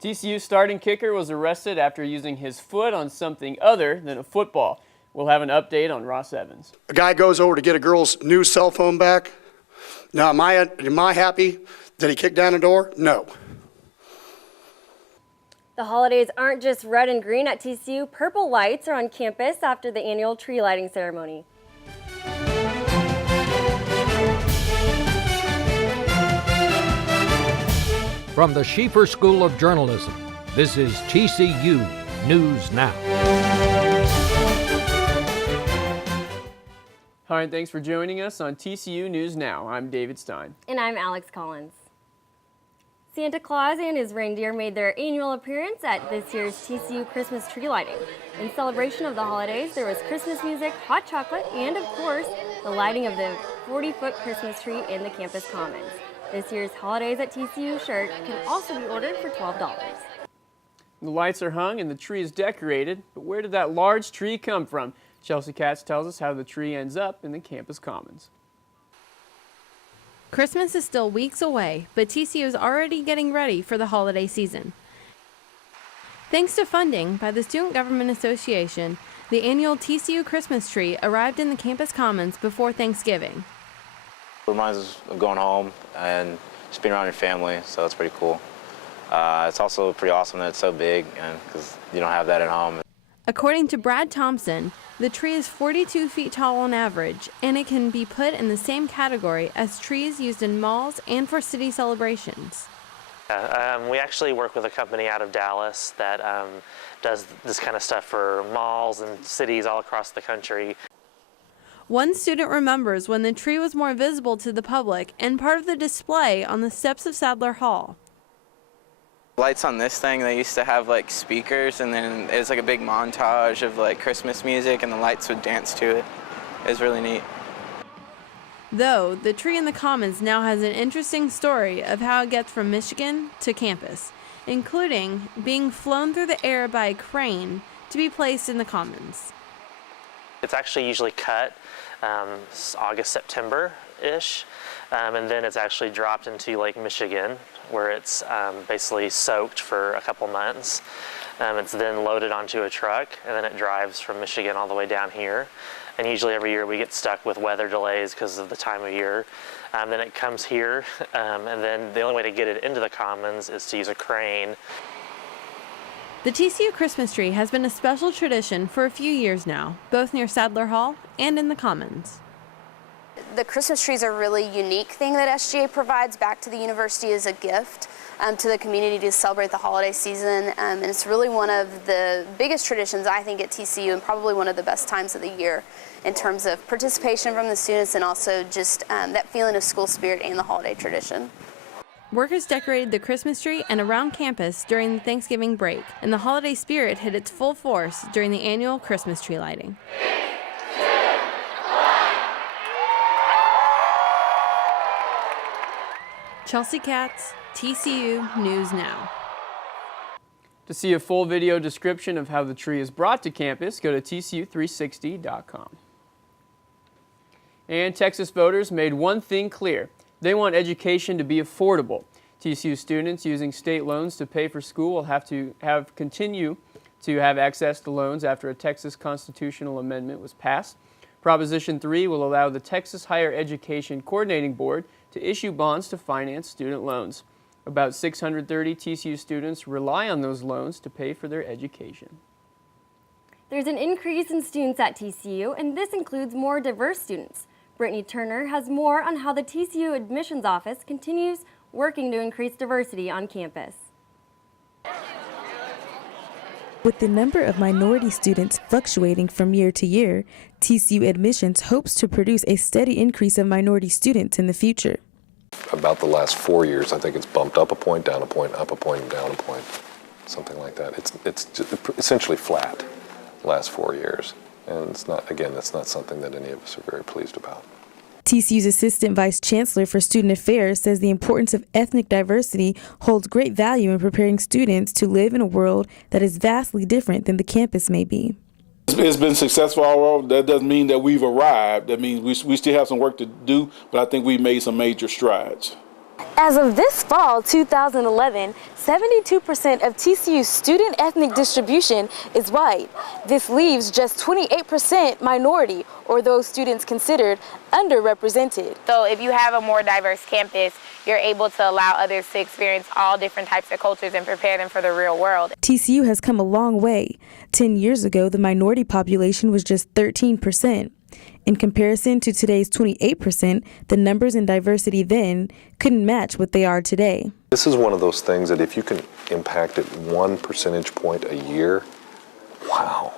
TCU starting kicker was arrested after using his foot on something other than a football. We'll have an update on Ross Evans. A guy goes over to get a girl's new cell phone back. Now, am I happy that he kicked down the door? No. The holidays aren't just red and green at TCU. Purple lights are on campus after the annual tree lighting ceremony. From the Schieffer School of Journalism, this is TCU News Now. Hi, and thanks for joining us on TCU News Now. I'm David Stein. And I'm Alex Collins. Santa Claus and his reindeer made their annual appearance at this year's TCU Christmas tree lighting. In celebration of the holidays, there was Christmas music, hot chocolate, and of course, the lighting of the 40-foot Christmas tree in the campus commons. This year's Holidays at TCU shirt can also be ordered for $12. The lights are hung and the tree is decorated, but where did that large tree come from? Chelsea Katz tells us how the tree ends up in the campus commons. Christmas is still weeks away, but TCU is already getting ready for the holiday season. Thanks to funding by the Student Government Association, the annual TCU Christmas tree arrived in the campus commons before Thanksgiving. It reminds us of going home and just being around your family, so it's pretty cool. It's also pretty awesome that it's so big, because you don't have that at home. According to Brad Thompson, the tree is 42 feet tall on average, and it can be put in the same category as trees used in malls and for city celebrations. We actually work with a company out of Dallas that does this kind of stuff for malls and cities all across the country. One student remembers when the tree was more visible to the public and part of the display on the steps of Sadler Hall. Lights on this thing, they used to have like speakers, and then it was like a big montage of like Christmas music, and the lights would dance to it. It was really neat. Though, the tree in the Commons now has an interesting story of how it gets from Michigan to campus, including being flown through the air by a crane to be placed in the Commons. It's actually usually cut August, September-ish, and then it's actually dropped into Lake Michigan, where it's basically soaked for a couple months. It's then loaded onto a truck, and then it drives from Michigan all the way down here. And usually every year we get stuck with weather delays because of the time of year. Then it comes here, and then the only way to get it into the Commons is to use a crane. The TCU Christmas tree has been a special tradition for a few years now, both near Sadler Hall and in the Commons. The Christmas tree is a really unique thing that SGA provides back to the university as a gift to the community to celebrate the holiday season. And it's really one of the biggest traditions, I think, at TCU, and probably one of the best times of the year in terms of participation from the students and also just that feeling of school spirit and the holiday tradition. Workers decorated the Christmas tree and around campus during the Thanksgiving break, and the holiday spirit hit its full force during the annual Christmas tree lighting. Chelsea Katz, TCU News Now. To see a full video description of how the tree is brought to campus, go to tcu360.com. And Texas voters made one thing clear. They want education to be affordable. TCU students using state loans to pay for school will have to continue to have access to loans after a Texas constitutional amendment was passed. Proposition 3 will allow the Texas Higher Education Coordinating Board to issue bonds to finance student loans. About 630 TCU students rely on those loans to pay for their education. There's an increase in students at TCU, and this includes more diverse students. Brittany Turner has more on how the TCU admissions office continues working to increase diversity on campus. With the number of minority students fluctuating from year to year, TCU Admissions hopes to produce a steady increase of minority students in the future. About the last 4 years, I think it's bumped up a point, down a point, up a point, down a point, something like that. It's just essentially flat the last 4 years. And it's not, again, that's not something that any of us are very pleased about. TCU's Assistant Vice Chancellor for Student Affairs says the importance of ethnic diversity holds great value in preparing students to live in a world that is vastly different than the campus may be. It's been successful all over. That doesn't mean that we've arrived. That means we still have some work to do, but I think we've made some major strides. As of this fall 2011, 72% of TCU's student ethnic distribution is white. This leaves just 28% minority, or those students considered underrepresented. So if you have a more diverse campus, you're able to allow others to experience all different types of cultures and prepare them for the real world. TCU has come a long way. 10 years ago, the minority population was just 13%. In comparison to today's 28%, the numbers in diversity then couldn't match what they are today. This is one of those things that if you can impact it 1 percentage point a year, wow.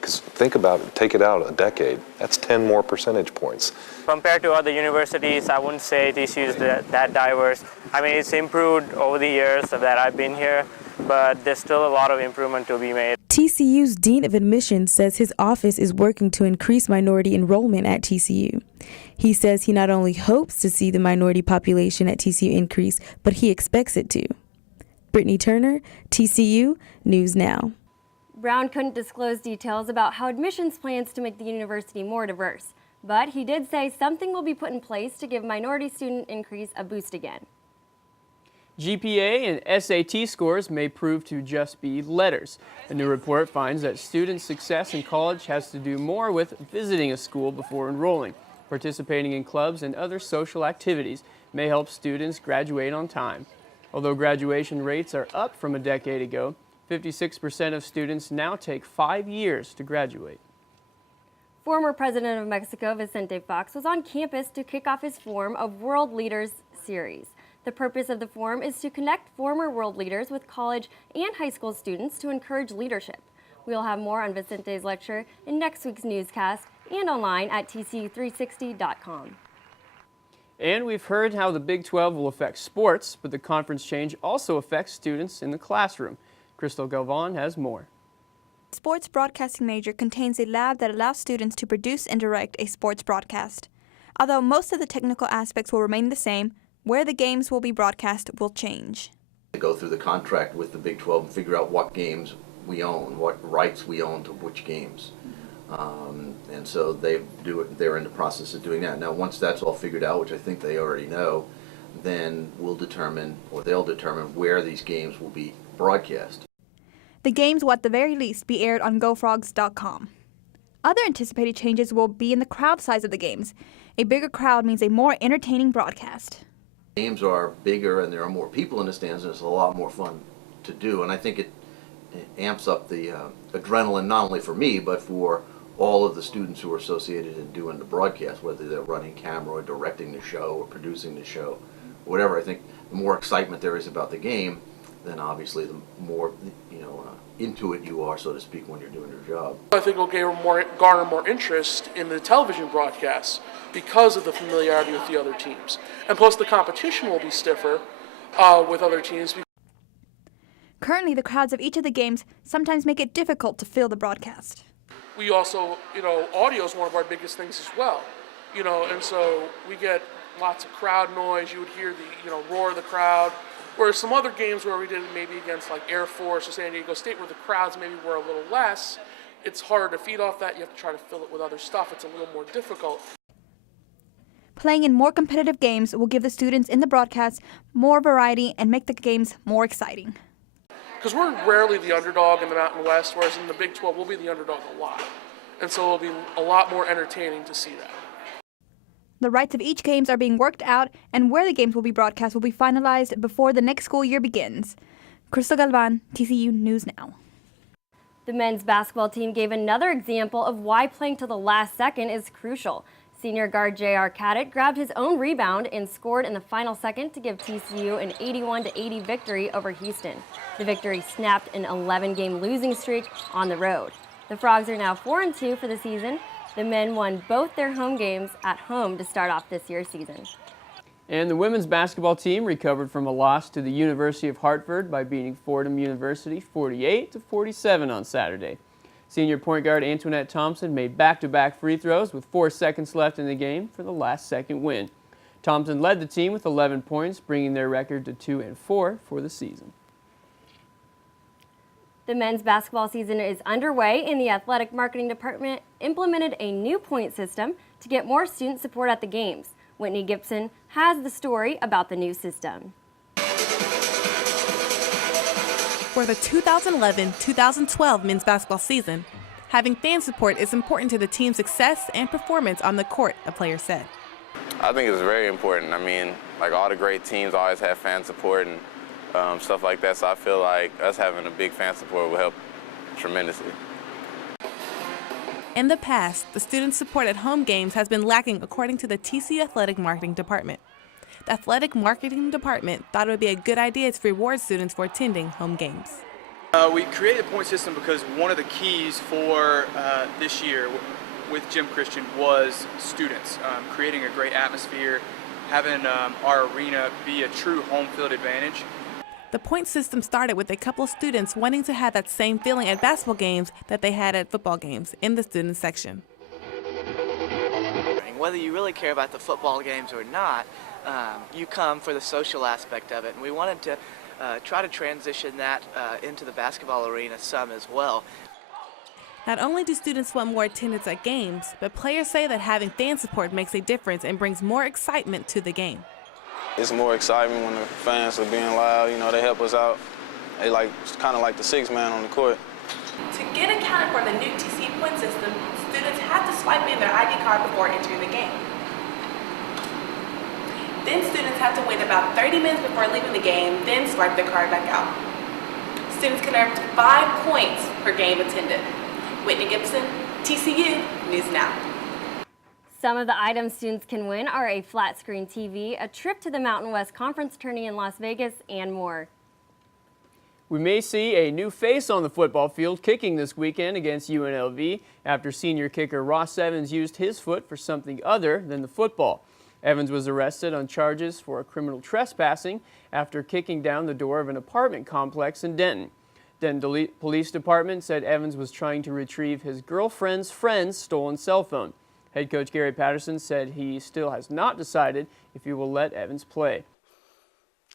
Because think about it, take it out a decade, that's 10 more percentage points. Compared to other universities, I wouldn't say TCU is that diverse. I mean, it's improved over the years that I've been here, but there's still a lot of improvement to be made. TCU's Dean of Admissions says his office is working to increase minority enrollment at TCU. He says he not only hopes to see the minority population at TCU increase, but he expects it to. Brittany Turner, TCU News Now. Brown couldn't disclose details about how admissions plans to make the university more diverse, but he did say something will be put in place to give minority student increase a boost again. GPA and SAT scores may prove to just be letters. A new report finds that student success in college has to do more with visiting a school before enrolling. Participating in clubs and other social activities may help students graduate on time. Although graduation rates are up from a decade ago, 56% of students now take 5 years to graduate. Former President of Mexico, Vicente Fox, was on campus to kick off his Forum of World Leaders series. The purpose of the forum is to connect former world leaders with college and high school students to encourage leadership. We'll have more on Vicente's lecture in next week's newscast and online at tcu360.com. And we've heard how the Big 12 will affect sports, but the conference change also affects students in the classroom. Crystal Galvan has more. Sports broadcasting major contains a lab that allows students to produce and direct a sports broadcast. Although most of the technical aspects will remain the same, where the games will be broadcast will change. Go through the contract with the Big 12 and figure out what games we own, what rights we own to which games. And so they're in the process of doing that. Now, once that's all figured out, which I think they already know, then they'll determine where these games will be broadcast. The games will at the very least be aired on GoFrogs.com. Other anticipated changes will be in the crowd size of the games. A bigger crowd means a more entertaining broadcast. Games are bigger and there are more people in the stands, and it's a lot more fun to do. And I think it amps up the adrenaline, not only for me, but for all of the students who are associated in doing the broadcast, whether they're running camera or directing the show or producing the show, whatever. I think the more excitement there is about the game, then obviously the more into it you are, so to speak, when you're doing your job. I think it'll garner more interest in the television broadcasts because of the familiarity with the other teams. And plus the competition will be stiffer with other teams. Currently, the crowds of each of the games sometimes make it difficult to fill the broadcast. We also, audio is one of our biggest things as well. And so we get lots of crowd noise. You would hear the, roar of the crowd. Whereas some other games where we did it maybe against like Air Force or San Diego State, where the crowds maybe were a little less, it's harder to feed off that. You have to try to fill it with other stuff. It's a little more difficult. Playing in more competitive games will give the students in the broadcast more variety and make the games more exciting. Because we're rarely the underdog in the Mountain West, whereas in the Big 12 we'll be the underdog a lot. And so it'll be a lot more entertaining to see that. The rights of each games are being worked out, and where the games will be broadcast will be finalized before the next school year begins. Crystal Galvan, TCU News Now. The men's basketball team gave another example of why playing to the last second is crucial. Senior guard J.R. Cadditt grabbed his own rebound and scored in the final second to give TCU an 81-80 victory over Houston. The victory snapped an 11-game losing streak on the road. The Frogs are now 4-2 for the season. The men won both their home games at home to start off this year's season. And the women's basketball team recovered from a loss to the University of Hartford by beating Fordham University 48-47 on Saturday. Senior point guard Antoinette Thompson made back-to-back free throws with 4 seconds left in the game for the last-second win. Thompson led the team with 11 points, bringing their record to 2-4 for the season. The men's basketball season is underway, and the athletic marketing department implemented a new point system to get more student support at the games. Whitney Gibson has the story about the new system. For the 2011-2012 men's basketball season, having fan support is important to the team's success and performance on the court, a player said. I think it's very important. I mean, like all the great teams always have fan support and stuff like that, so I feel like us having a big fan support will help tremendously. In the past, the student support at home games has been lacking according to the TCU Athletic Marketing Department. The Athletic Marketing Department thought it would be a good idea to reward students for attending home games. We created a point system because one of the keys for this year with Jim Christian was students, creating a great atmosphere, having our arena be a true home field advantage. The point system started with a couple of students wanting to have that same feeling at basketball games that they had at football games in the student section. Whether you really care about the football games or not, you come for the social aspect of it, and we wanted to try to transition that into the basketball arena some as well. Not only do students want more attendance at games, but players say that having fan support makes a difference and brings more excitement to the game. It's more excitement when the fans are being loud. You know, they help us out. They kind of like the sixth man on the court. To get accounted for the new TCU point system, students have to swipe in their ID card before entering the game. Then students have to wait about 30 minutes before leaving the game, then swipe their card back out. Students can earn 5 points per game attended. Whitney Gibson, TCU News Now. Some of the items students can win are a flat screen TV, a trip to the Mountain West Conference tourney in Las Vegas, and more. We may see a new face on the football field kicking this weekend against UNLV after senior kicker Ross Evans used his foot for something other than the football. Evans was arrested on charges for criminal trespassing after kicking down the door of an apartment complex in Denton. Denton Police Department said Evans was trying to retrieve his girlfriend's friend's stolen cell phone. Head coach Gary Patterson said he still has not decided if he will let Evans play.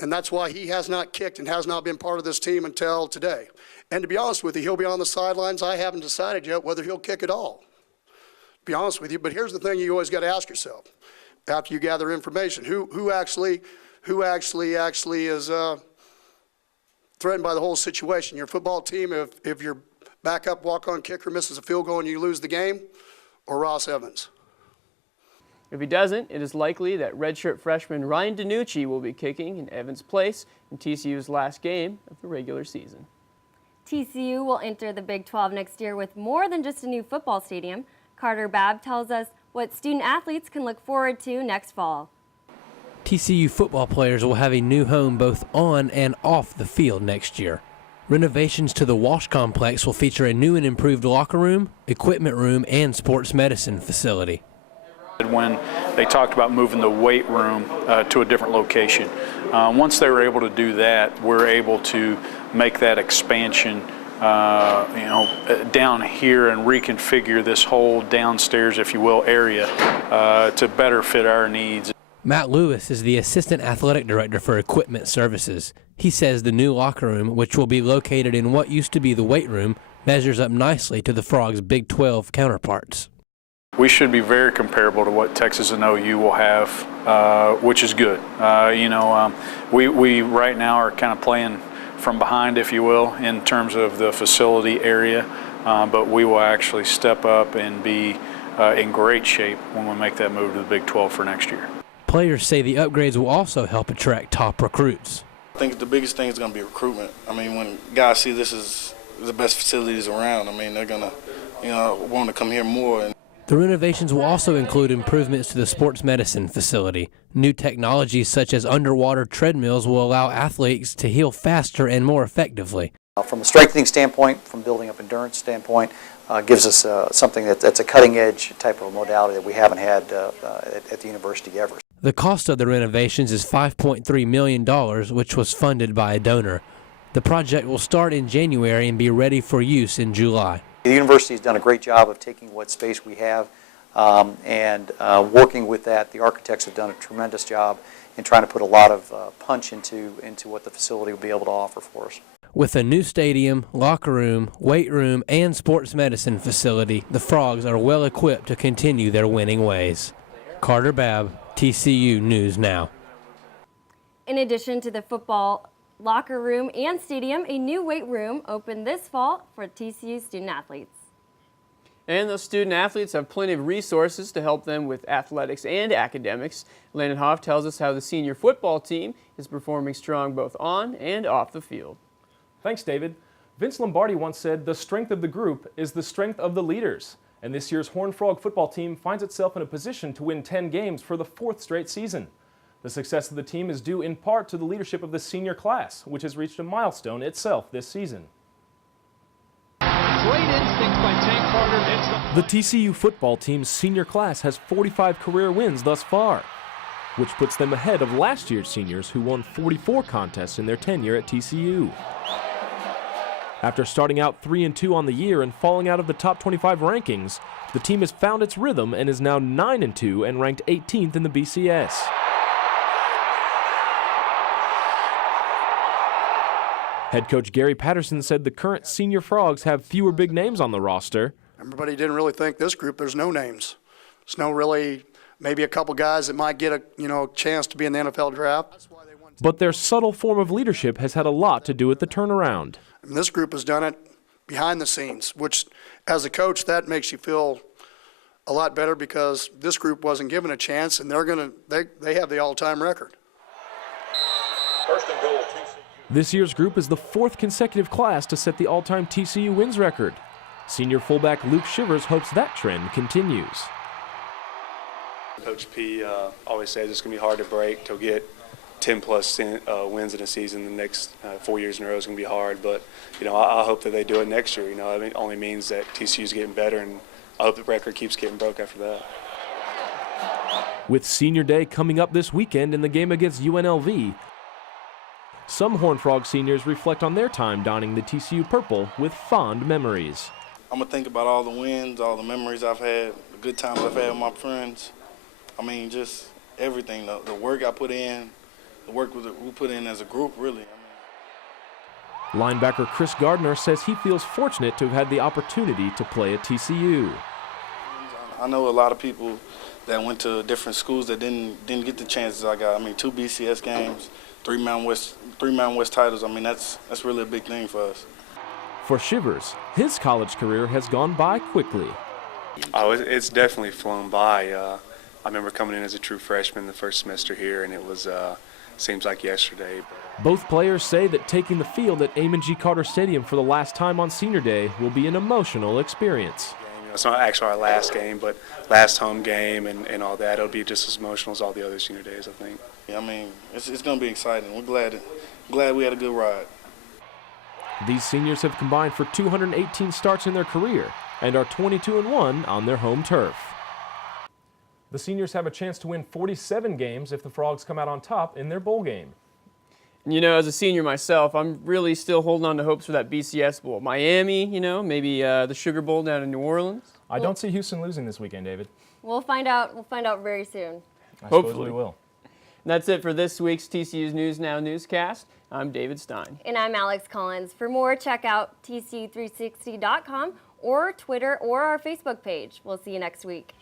And that's why he has not kicked and has not been part of this team until today. And to be honest with you, he'll be on the sidelines. I haven't decided yet whether he'll kick at all, to be honest with you. But here's the thing you always got to ask yourself after you gather information. Who actually is threatened by the whole situation? Your football team, if your backup walk-on kicker misses a field goal and you lose the game, or Ross Evans? If he doesn't, it is likely that redshirt freshman Ryan DiNucci will be kicking in Evans' place in TCU's last game of the regular season. TCU will enter the Big 12 next year with more than just a new football stadium. Carter Babb tells us what student athletes can look forward to next fall. TCU football players will have a new home both on and off the field next year. Renovations to the Walsh Complex will feature a new and improved locker room, equipment room, and sports medicine facility. When they talked about moving the weight room to a different location, once they were able to do that, we're able to make that expansion down here and reconfigure this whole downstairs, if you will, area to better fit our needs. Matt Lewis is the Assistant Athletic Director for Equipment Services. He says the new locker room, which will be located in what used to be the weight room, measures up nicely to the Frogs' Big 12 counterparts. We should be very comparable to what Texas and OU will have, which is good. We right now are kind of playing from behind, if you will, in terms of the facility area, but we will actually step up and be in great shape when we make that move to the Big 12 for next year. Players say the upgrades will also help attract top recruits. I think the biggest thing is going to be recruitment. I mean, when guys see this is the best facilities around, I mean, they're going to, want to come here more. The renovations will also include improvements to the sports medicine facility. New technologies such as underwater treadmills will allow athletes to heal faster and more effectively. From a strengthening standpoint, from building up endurance standpoint, gives us something that's a cutting-edge type of modality that we haven't had at the university ever. The cost of the renovations is $5.3 million, which was funded by a donor. The project will start in January and be ready for use in July. The university has done a great job of taking what space we have and working with that. The architects have done a tremendous job in trying to put a lot of punch into what the facility will be able to offer for us. With a new stadium, locker room, weight room, and sports medicine facility, the Frogs are well equipped to continue their winning ways. Carter Babb, TCU News Now. In addition to the football locker room and stadium, a new weight room opened this fall for TCU student athletes. And those student athletes have plenty of resources to help them with athletics and academics. Landon Hoff tells us how the senior football team is performing strong both on and off the field. Thanks, David. Vince Lombardi once said, "The strength of the group is the strength of the leaders." And this year's Horned Frog football team finds itself in a position to win 10 games for the 4th straight season. The success of the team is due in part to the leadership of the senior class, which has reached a milestone itself this season. Great instinct by Tank Carter. The TCU football team's senior class has 45 career wins thus far, which puts them ahead of last year's seniors who won 44 contests in their tenure at TCU. After starting out 3-2 on the year and falling out of the top 25 rankings, the team has found its rhythm and is now 9-2 and ranked 18th in the BCS. Head coach Gary Patterson said the current senior Frogs have fewer big names on the roster. Everybody didn't really think this group, there's no names. There's no really, maybe a couple guys that might get a chance to be in the NFL draft. But their subtle form of leadership has had a lot to do with the turnaround. And this group has done it behind the scenes, which as a coach, that makes you feel a lot better because this group wasn't given a chance and they have the all-time record. First and goal. This year's group is the 4th consecutive class to set the all-time TCU wins record. Senior fullback Luke Shivers hopes that trend continues. Coach P always says it's going to be hard to break. To get 10-plus wins in a season the next 4 years in a row is going to be hard. But, I hope that they do it next year. It only means that TCU's getting better, and I hope the record keeps getting broke after that. With Senior Day coming up this weekend in the game against UNLV, some Horned Frog seniors reflect on their time donning the TCU purple with fond memories. I'm going to think about all the wins, all the memories I've had, the good times I've had with my friends. I mean, just everything, the work I put in, the work we put in as a group, really. Linebacker Chris Gardner says he feels fortunate to have had the opportunity to play at TCU. I know a lot of people that went to different schools that didn't get the chances I got. I mean, 2 BCS games, 3 Mountain West titles. I mean, that's really a big thing for us. For Shivers, his college career has gone by quickly. Oh, it's definitely flown by. I remember coming in as a true freshman the first semester here, and it was seems like yesterday. Both players say that taking the field at Amon G. Carter Stadium for the last time on Senior Day will be an emotional experience. It's not actually our last game, but last home game and all that. It'll be just as emotional as all the other Senior Days, I think. Yeah, I mean, it's going to be exciting. We're glad we had a good ride. These seniors have combined for 218 starts in their career and are 22-1 on their home turf. The seniors have a chance to win 47 games if the Frogs come out on top in their bowl game. As a senior myself, I'm really still holding on to hopes for that BCS Bowl. Miami, maybe the Sugar Bowl down in New Orleans. I don't see Houston losing this weekend, David. We'll find out very soon. Hopefully we will. And that's it for this week's TCU's News Now newscast. I'm David Stein. And I'm Alex Collins. For more, check out TCU360.com or Twitter or our Facebook page. We'll see you next week.